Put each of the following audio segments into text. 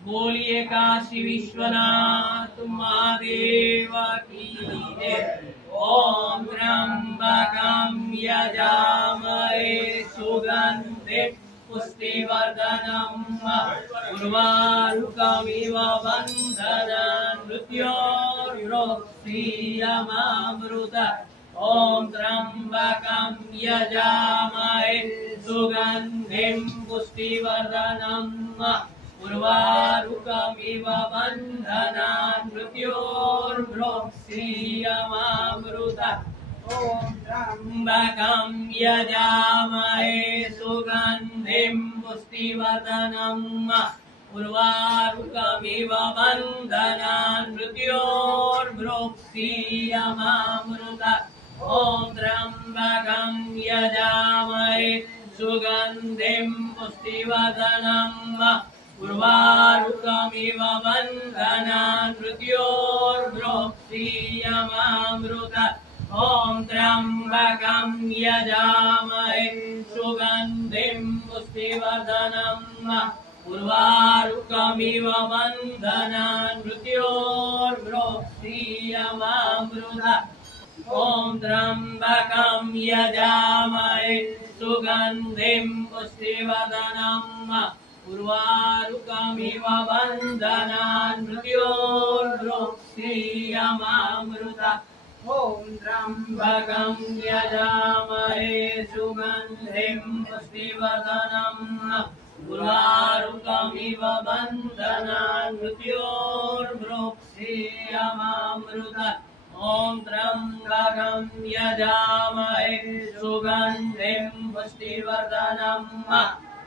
बोलिए काशी विश्वनाथ महादेव की जय। ओम त्र्यंबकं यजामहे सुगंधिं पुष्टिवर्धनम् उर्वारुकमिव बन्धनान् मृत्योर्मुक्षीयमामृतात्। ओम त्र्यंबकं यजामहे सुगंधिं पुष्टिवर्धनम् उर्वारुकमिव बन्धनान् मृत्योर्मुक्षीयमामृतात्। ओम त्र्यंबकं यजामहे सुगंधिं पुष्टिवर्धनम् उर्वारुकमिव बन्धनान् मृत्योर्मुक्षीयमामृतात्। ओम त्र्यंबकं यजामहे सुगंधिं पुष्टिवर्धनम् उर्वारुकमिव बन्धनान् मृत्योर्मुक्षीयमामृतात्। ओम त्र्यंबकं यजामहे सुगंधिं पुष्टिवर्धनम् उर्वारुकमिव बन्धनान् मृत्योर्मुक्षीयमामृतात्। ओम त्र्यंबकं यजामहे सुगंधिं पुष्टिवर्धनम् उर्वारुकमिव बन्धनान् मृत्योर्मुक्षीयमामृतात्। ओम त्र्यंबकं यजामहे सुगंधिं पुष्टिवर्धनम् उर्वारुकमिव बन्धनान् मृत्योर्मुक्षीयमामृतात्। ओम त्र्यंबकं यजामहे सुगंधिं पुष्टिवर्धनम्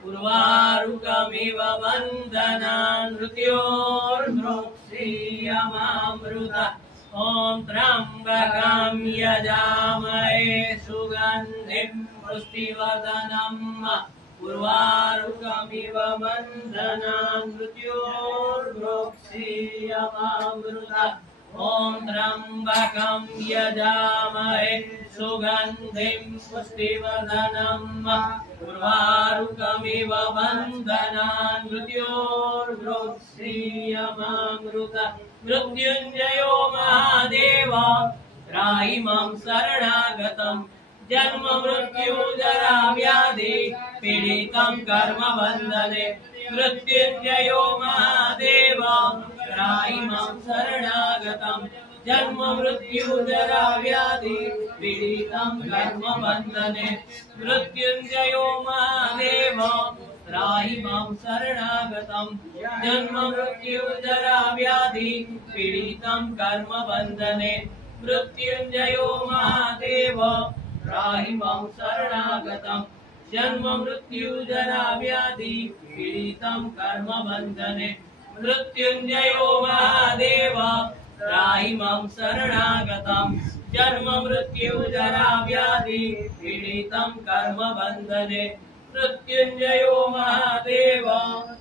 उर्वारुकमिव बन्धनान् मृत्योर्मुक्षीयमामृतात्। ओम त्र्यंबकं यजामहे सुगंधिं पुष्टिवर्धनम् उर्वारुकमिव बन्धनान् मृत्योर्मुक्षीयमामृतात्। ओम त्र्यंबकं यजामहे सुगंधिं पुष्टिवर्धनम् उर्वारुकमिव बन्धनान् मृत्योर्मुक्षीयमामृतात्। मृत्युंजयो महादेव त्राहि मां शरणागतं जन्म मृत्यु जरा व्याधि पीडितं कर्म बन्धने। मृत्युंजयो महादेव त्राहि मां शरणागतं जन्म मृत्यु जरा व्याधि पीडितं कर्म बन्धने। मृत्युंजयो महादेव त्राहि मां शरणागतं जन्म मृत्यु जरा व्याधि पीडितं कर्म बन्धने। मृत्युंजयो महादेव त्राहि मां शरणागतं जन्म मृत्यु जरा व्याधि पीडितं कर्म बन्धने। मृत्युंजयो महादेव त्राहि मां शरणागतं जन्म मृत्यु जरा व्याधि पीडितं कर्म बन्धने। मृत्युंजयो महादेव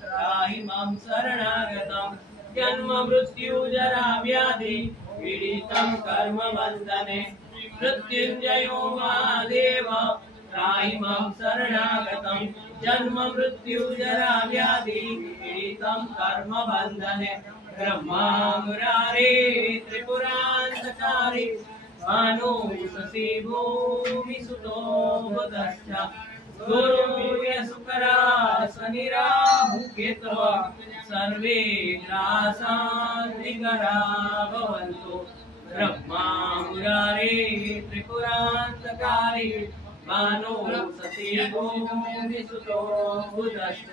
त्राहि मां शरणागतं जन्म मृत्यु जरा व्याधि पीडितं कर्म बन्धने। मृत्युंजयो महादेव त्राहि मां शरणागतं जन्म मृत्यु जरा व्याधि पीडितं कर्म बन्धने। ब्रह्मा मुरारे त्रिपुरान्तकारी मानुषसी भूमिसुतो वदश्च गुरुर्यशुकरासनिराहुकेतव सर्वे ग्रासान्तिकरा भवन्तु। ब्रह्मा मुरारे त्रिपुरान्तकारी मानुषसी भूमिसुतो वदश्च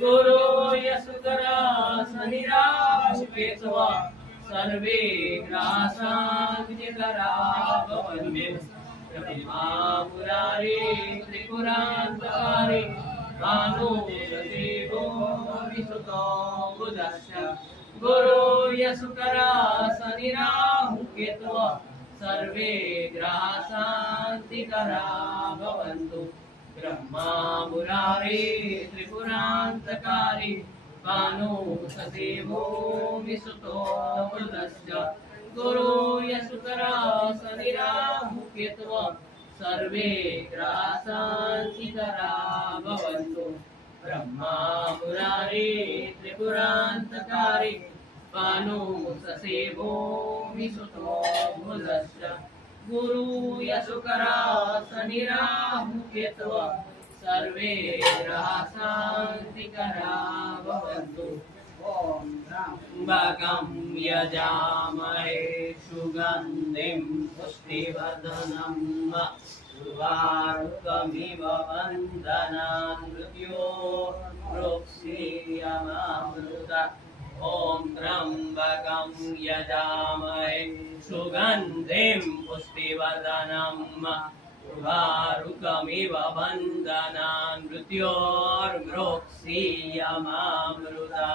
गुरुर्यशुकरासनिराहुकेतव सर्वे ग्रासान्तिकरा भवन्तु। ब्रह्मा मुरारे त्रिपुरान्तकारी मानुषसी भूमिसुतो वदश्च गुरुर्यशुकरासनिराहुकेतव सर्वे ग्रासान्तिकरा भवन्तु। ब्रह्मा मुरारे त्रिपुरान्तकारी मानुषसी भूमिसुतो वदश्च गुरुर्यशुकरासनिराहुकेतव सर्वे ग्रासान्तिकरा भवन्तु। ब्रह्मा मुरारी त्रिपुरान्तकारी भानु ससेवो विसुतो बुधश्च गुरु यशुकरा शनिराहुकेतव सर्वे शान्तिकरा भवन्तु त्र्यम्बकं यजामहे सुगन्धिं पुष्टिवर्धनम् उर्वारुकमिव बन्धनान् मृत्योर्मुक्षीयमामृता ॐ त्र्यम्बकं यजामहे सुगन्धिं पुष्टिवर्धनम् उर्वारुकमिव बन्धनान् मृत्योर्मुक्षीयमामृता